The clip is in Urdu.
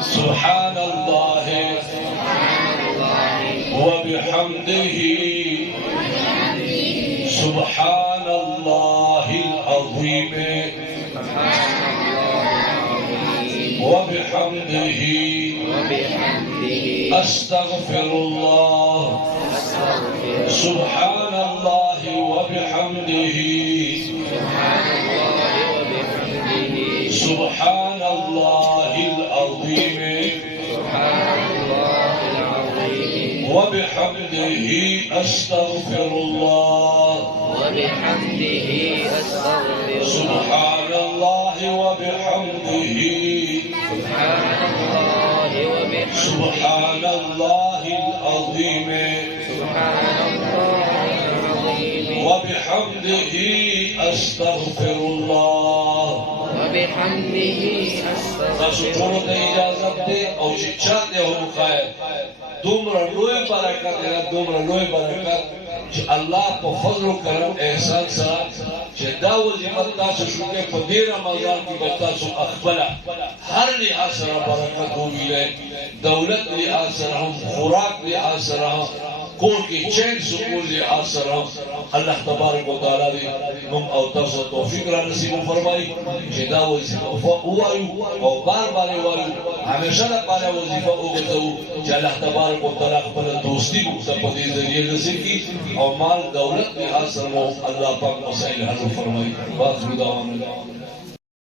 سبحان الله وبحمده سبحان الله العظيم وبحمده أستغفر الله سبحان الله وبحمده سبحان الله العظيم وبحمده أستغفر الله سبحان الله وبحمده سبحان الله العظيم وبحمده أستغفر الله وبحمده شکرو ته اجازت دی او چې چا دی هم خیر دومره لوی برکت دی دومره لوی برکت چې الله په فضل او کرم احسان سره چې دا وظیفه تاسو شوکه په دې رمضان کې به تاسو خپل هر لحاظ سره برکت وویلې دولت لحاظ سره هم خوراک لحاظ سره هم کور کې چین سکون لحاظ سره الله تبارک وتعالى دې موږ او تاسو توفیق را نصیب فرمایي چې دا وظیفه وایو او بار بار وایو همیشه دا پاره وظیفه وګټو چې الله تبارک وتعالى خپل دوستي موږ په دې ذریعہ نصیب کړي او مال دولت لحاظ سره الله پاک مسائل حل فرمایي واخر دعوانا